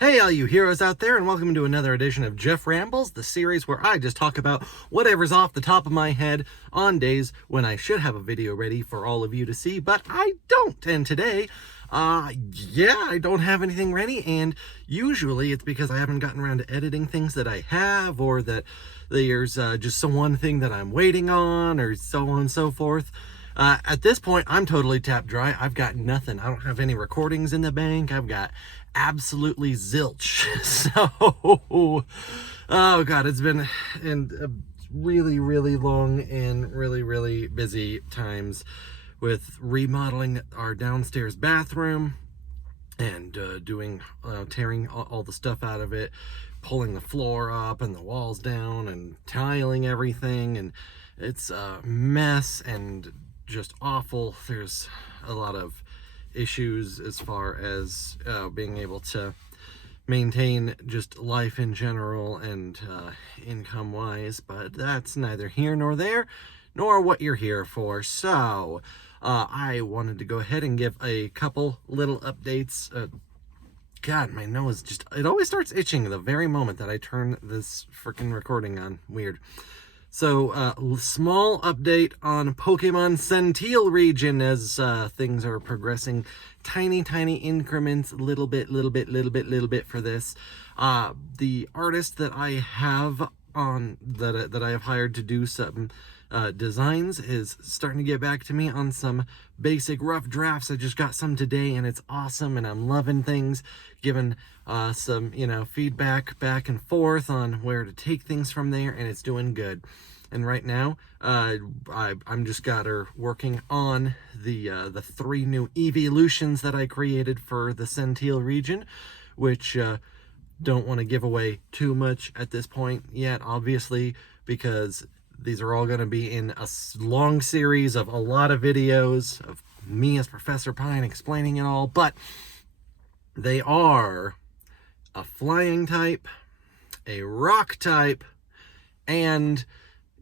Hey, all you heroes out there, and welcome to another edition of Jeff Rambles, the series where I just talk about whatever's off the top of my head on days when I should have a video ready for all of you to see, but I don't. And today, I don't have anything ready, and usually it's because I haven't gotten around to editing things that I have, or that there's just some one thing that I'm waiting on, or so on and so forth. At this point, I'm totally tapped dry. I've got nothing. I don't have any recordings in the bank. I've got absolutely zilch. So, oh God, it's been really, really long and really, really busy times with remodeling our downstairs bathroom and tearing all the stuff out of it, pulling the floor up and the walls down and tiling everything. And it's a mess and just awful. There's a lot of issues as far as being able to maintain just life in general and income wise, but that's neither here nor there, nor what you're here for. So I wanted to go ahead and give a couple little updates. God, my nose it always starts itching the very moment that I turn this freaking recording on. Weird. So, small update on Pokemon Centile region as things are progressing. Tiny increments, little bit for this. The artist that I have that I have hired to do some designs is starting to get back to me on some basic rough drafts. I just got some today and it's awesome and I'm loving things, giving some feedback back and forth on where to take things from there, and it's doing good. And right now I'm just got her working on the 3 new evolutions that I created for the Centile region, which don't want to give away too much at this point yet, obviously, because these are all going to be in a long series of a lot of videos of me as Professor Pine explaining it all. But they are a flying type, a rock type, and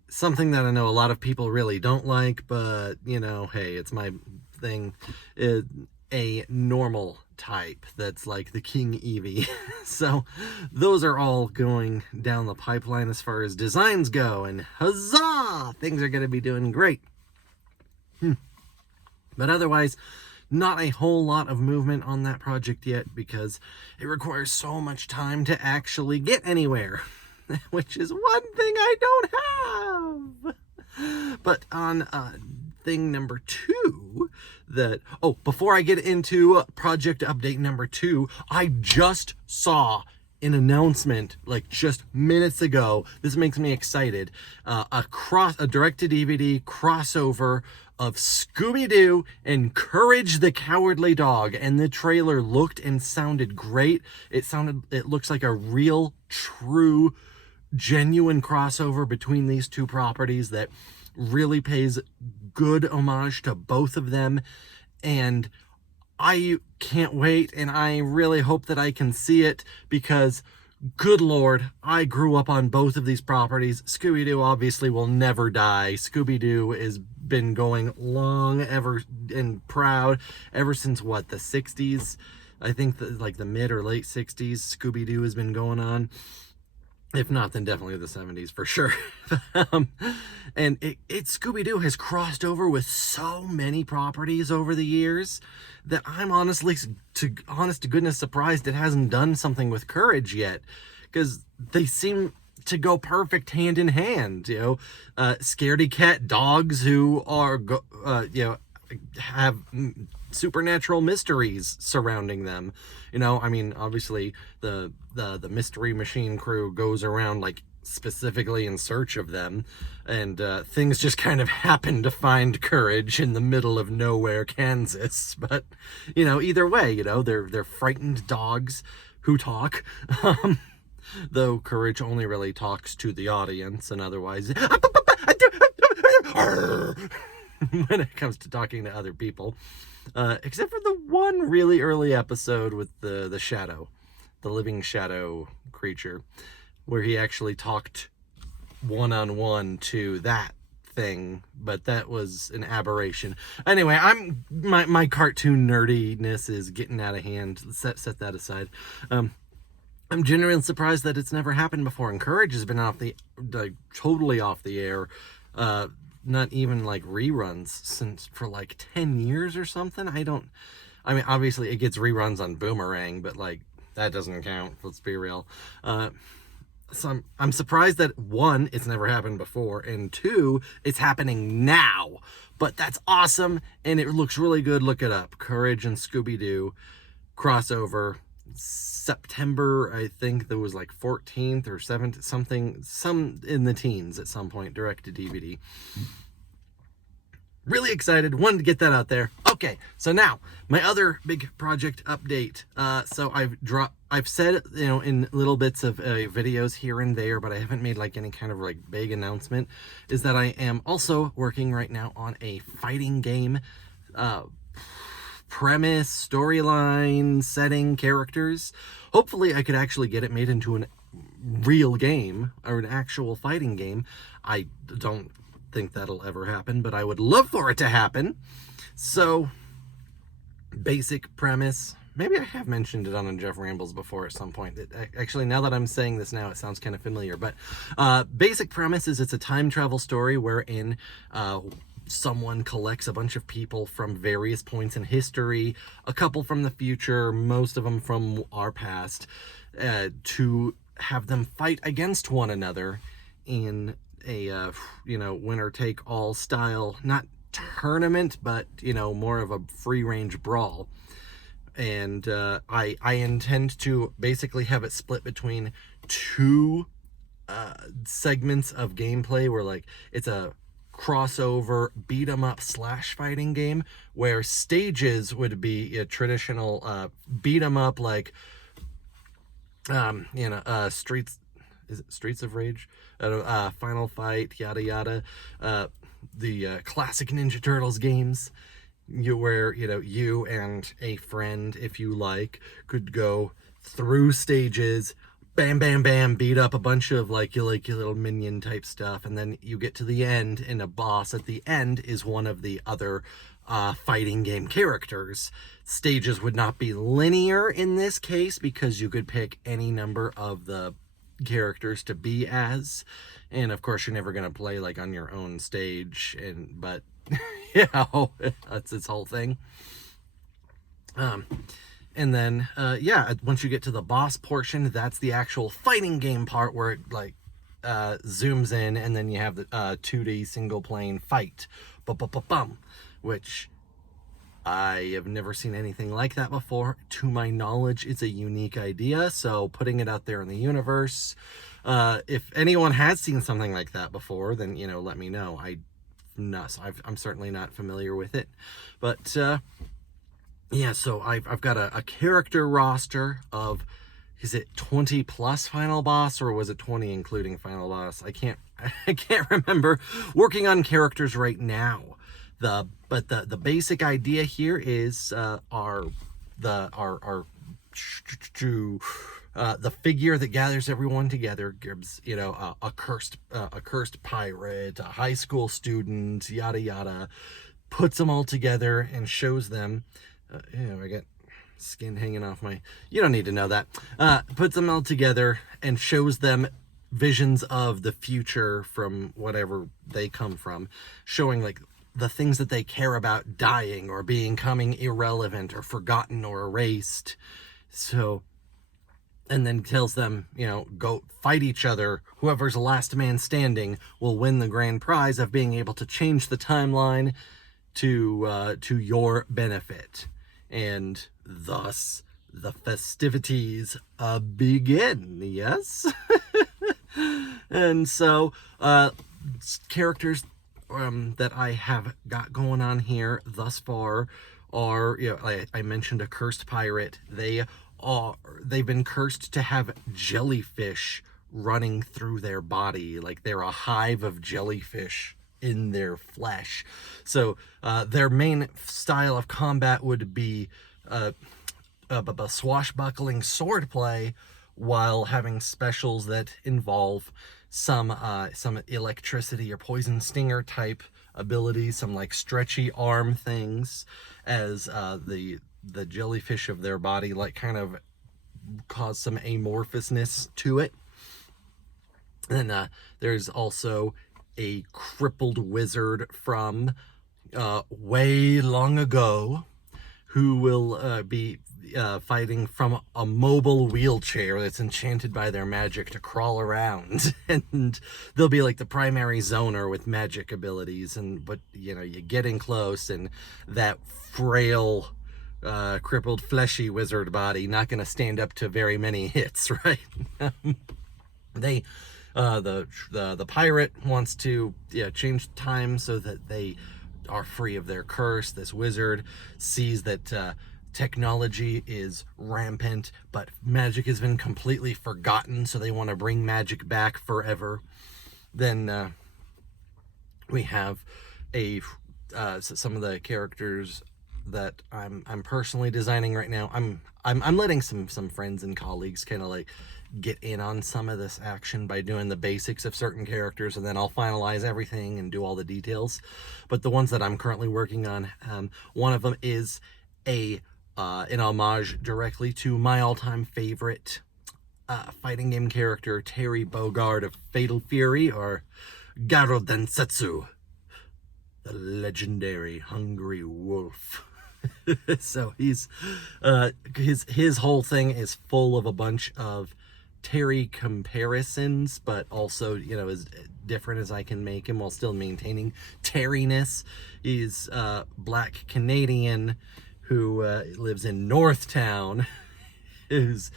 something that I know a lot of people really don't like, but hey, it's my thing, is a normal type that's like the King Eevee. So those are all going down the pipeline as far as designs go, and huzzah, things are going to be doing great. But otherwise, not a whole lot of movement on that project yet because it requires so much time to actually get anywhere, which is one thing I don't have. But on thing number 2, before I get into project update number 2, I just saw an announcement like just minutes ago. This makes me excited. A direct-to-DVD crossover of Scooby-Doo and Courage the Cowardly Dog, and the trailer looked and sounded great. It looks like a real, true, genuine crossover between these two properties that really pays good homage to both of them, and I can't wait, and I really hope that I can see it because, good Lord, I grew up on both of these properties. Scooby-Doo obviously will never die. Scooby-Doo has been going long ever and proud ever since the 60s. I think like the mid or late 60s, Scooby-Doo has been going on. If not, then definitely the 70s for sure. And Scooby-Doo has crossed over with so many properties over the years that I'm honest to goodness surprised it hasn't done something with Courage yet, because they seem to go perfect hand in hand. Scaredy cat dogs who are have supernatural mysteries surrounding them. Obviously the mystery machine crew goes around like specifically in search of them, and things just kind of happen to find Courage in the middle of nowhere, Kansas. But either way, they're frightened dogs who talk. Though Courage only really talks to the audience, and otherwise when it comes to talking to other people, except for the one really early episode with the shadow, the living shadow creature, where he actually talked one-on-one to that thing, but that was an aberration. Anyway, my cartoon nerdiness is getting out of hand. Set that aside. I'm genuinely surprised that it's never happened before. And Courage has been off the, like, totally off the air. Not even like reruns since for like 10 years or something. I mean, obviously it gets reruns on Boomerang, but like that doesn't count. Let's be real. So I'm surprised that one, it's never happened before, and two, it's happening now. But that's awesome, and it looks really good. Look it up. Courage and Scooby-Doo crossover. September, I think there was like 14th or 17th, some in the teens at some point, direct to DVD. Really excited, wanted to get that out there. Okay, so now my other big project update. So I've said, you know, in little bits of videos here and there, but I haven't made like any kind of like big announcement, is that I am also working right now on a fighting game, premise, storyline, setting, characters. Hopefully I could actually get it made into a real game, or an actual fighting game. I don't think that'll ever happen, but I would love for it to happen. So, basic premise. Maybe I have mentioned it on a Jeff Rambles before at some point. Actually, now that I'm saying this now, it sounds kind of familiar. But basic premise is it's a time travel story wherein someone collects a bunch of people from various points in history, a couple from the future, most of them from our past, to have them fight against one another in a winner take all style, not tournament, but more of a free range brawl. And I intend to basically have it split between two segments of gameplay, where like it's a crossover beat 'em up slash fighting game, where stages would be a traditional beat 'em up, like Streets, is it Streets of Rage, Final Fight, yada yada, the classic Ninja Turtles games, where you and a friend, if you like, could go through stages, bam bam bam, beat up a bunch of like your little minion type stuff, and then you get to the end, and a boss at the end is one of the other fighting game characters. Stages would not be linear in this case, because you could pick any number of the characters to be as, and of course you're never going to play like on your own stage, but that's its whole thing. And then once you get to the boss portion, that's the actual fighting game part, where it like zooms in, and then you have the 2D single plane fight, which I have never seen anything like that before. To my knowledge, it's a unique idea, so putting it out there in the universe. If anyone has seen something like that before, then let me know. I'm certainly not familiar with it, but so I've got a character roster of, is it 20 plus final boss, or was it 20 including final boss? I can't remember. Working on characters right now. But the basic idea here is the figure that gathers everyone together, gives a cursed pirate, a high school student, yada yada, puts them all together and shows them. I got skin hanging off my. You don't need to know that. Puts them all together and shows them visions of the future from whatever they come from, showing like the things that they care about dying or becoming irrelevant or forgotten or erased. So, and then tells them, go fight each other. Whoever's the last man standing will win the grand prize of being able to change the timeline to your benefit. And thus, the festivities begin, yes? And so, characters that I have got going on here thus far are, I mentioned a cursed pirate. They've been cursed to have jellyfish running through their body, like they're a hive of jellyfish in their flesh. So their main style of combat would be a swashbuckling swordplay, while having specials that involve some electricity or poison stinger type abilities, some like stretchy arm things, as the jellyfish of their body like kind of cause some amorphousness to it. And there's also a crippled wizard from way long ago who will be fighting from a mobile wheelchair that's enchanted by their magic to crawl around. And they'll be like the primary zoner with magic abilities. But you get in close, and that frail, crippled, fleshy wizard body not going to stand up to very many hits, right? The pirate wants to change time so that they are free of their curse. This wizard sees that technology is rampant, but magic has been completely forgotten, so they want to bring magic back forever. Then we have some of the characters that I'm personally designing right now. I'm letting some friends and colleagues kind of like get in on some of this action by doing the basics of certain characters, and then I'll finalize everything and do all the details. But the ones that I'm currently working on, one of them is an homage directly to my all-time favorite fighting game character, Terry Bogard of Fatal Fury, or Garo Densetsu, the legendary hungry wolf. So he's his whole thing is full of a bunch of Terry comparisons, but also, as different as I can make him while still maintaining Terry-ness. He's Black Canadian who lives in Northtown, who's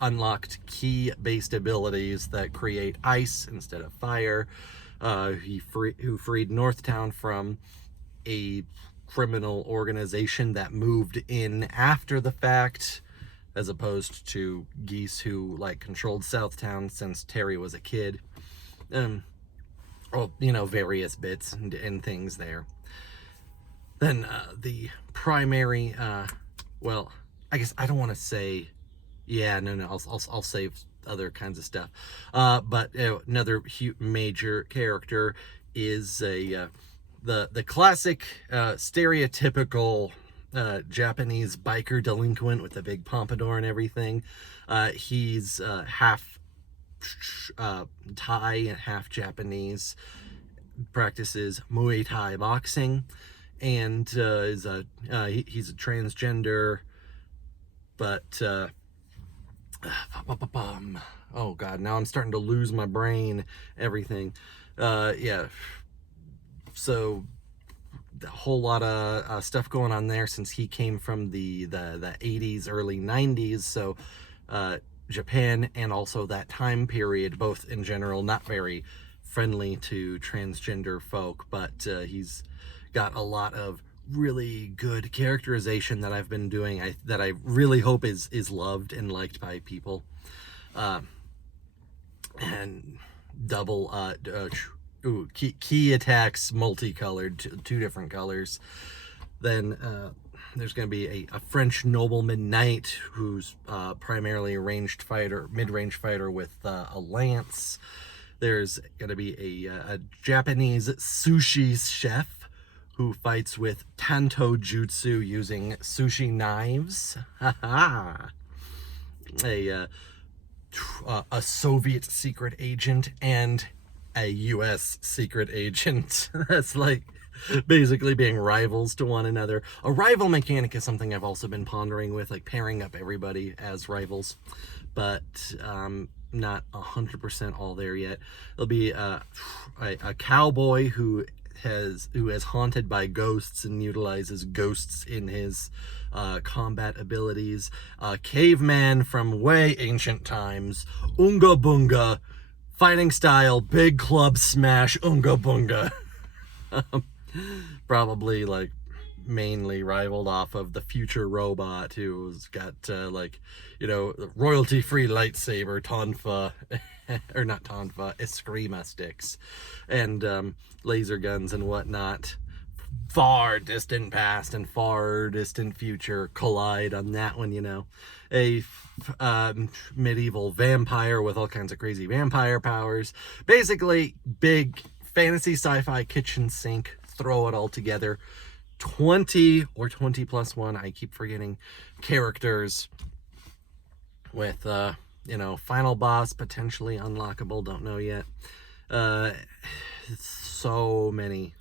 unlocked key-based abilities that create ice instead of fire. Who freed Northtown from a criminal organization that moved in after the fact, as opposed to Geese, who controlled Southtown since Terry was a kid. Various bits and things there. Then the primary, I guess I don't want to say, I'll save other kinds of stuff. But another major character is the classic stereotypical Japanese biker delinquent with a big pompadour and everything. He's half Thai and half Japanese, practices Muay Thai boxing, and he's a transgender, but oh god, now I'm starting to lose my brain, everything. So a whole lot of stuff going on there, since he came from the 80s, early 90s. So Japan and also that time period, both in general not very friendly to transgender folk, but he's got a lot of really good characterization that I've been doing, that I really hope is loved and liked by people. And double key attacks, multicolored, two different colors. Then there's going to be a French nobleman knight who's primarily a mid-range fighter with a lance. There's going to be a Japanese sushi chef who fights with Tanto Jutsu using sushi knives. A Soviet secret agent and a U.S. secret agent. That's basically being rivals to one another. A rival mechanic is something I've also been pondering with, pairing up everybody as rivals, but not 100% all there yet. There'll be a cowboy who is haunted by ghosts and utilizes ghosts in his combat abilities. A caveman from way ancient times, Unga Bunga, fighting style, big club smash, Unga Bunga. Probably mainly rivaled off of the future robot, who's got royalty-free lightsaber tonfa, or not tonfa, eskrima sticks, and laser guns and whatnot. Far distant past and far distant future collide on that one. A medieval vampire with all kinds of crazy vampire powers. Basically, big fantasy sci-fi kitchen sink, throw it all together. 20 or 20 plus one, I keep forgetting, characters with, final boss, potentially unlockable, don't know yet. So many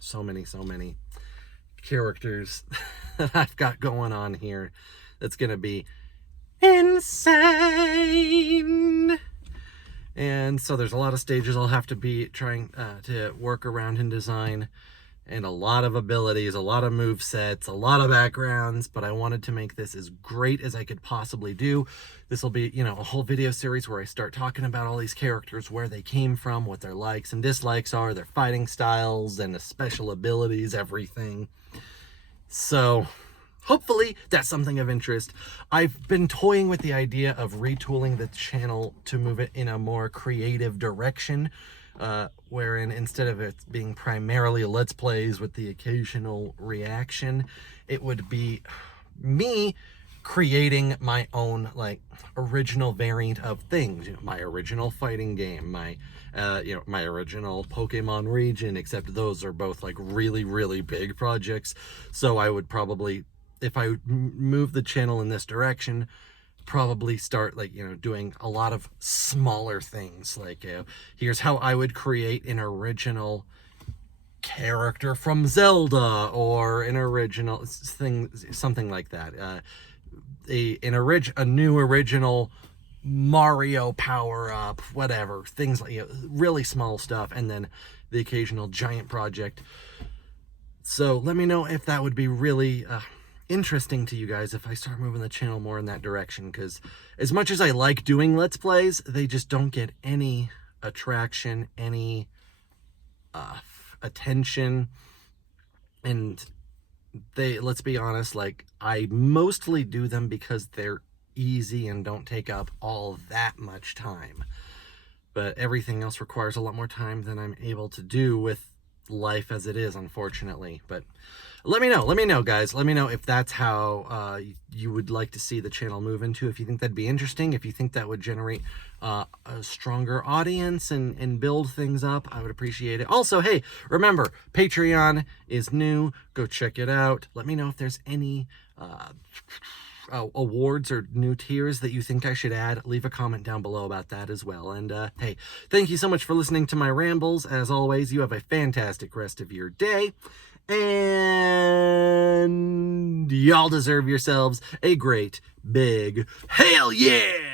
characters that I've got going on here. That's gonna be insane. And so there's a lot of stages I'll have to be trying to work around and design, and a lot of abilities, a lot of move sets, a lot of backgrounds, but I wanted to make this as great as I could possibly do. This will be, a whole video series where I start talking about all these characters, where they came from, what their likes and dislikes are, their fighting styles, and the special abilities, everything. So hopefully that's something of interest. I've been toying with the idea of retooling the channel to move it in a more creative direction, wherein instead of it being primarily Let's Plays with the occasional reaction, it would be me creating my own original variant of things. My original fighting game, my original Pokemon region, except those are both really, really big projects. So I would probably, if I move the channel in this direction, probably start doing a lot of smaller things. Here's how I would create an original character from Zelda, or an original thing, something like that. A new original Mario power-up, whatever, things like really small stuff, and then the occasional giant project. So let me know if that would be really interesting to you guys if I start moving the channel more in that direction, because as much as I like doing Let's Plays, they just don't get any attraction, any attention, and let's be honest, I mostly do them because they're easy and don't take up all that much time, but everything else requires a lot more time than I'm able to do with life as it is, unfortunately. But let me know guys, let me know if that's how you would like to see the channel move into, if you think that'd be interesting, if you think that would generate a stronger audience and build things up. I would appreciate it. Also, hey, remember, Patreon is new, go check it out. Let me know if there's any awards or new tiers that you think I should add. Leave a comment down below about that as well. And hey, thank you so much for listening to my rambles. As always, you have a fantastic rest of your day, and y'all deserve yourselves a great big hell yeah!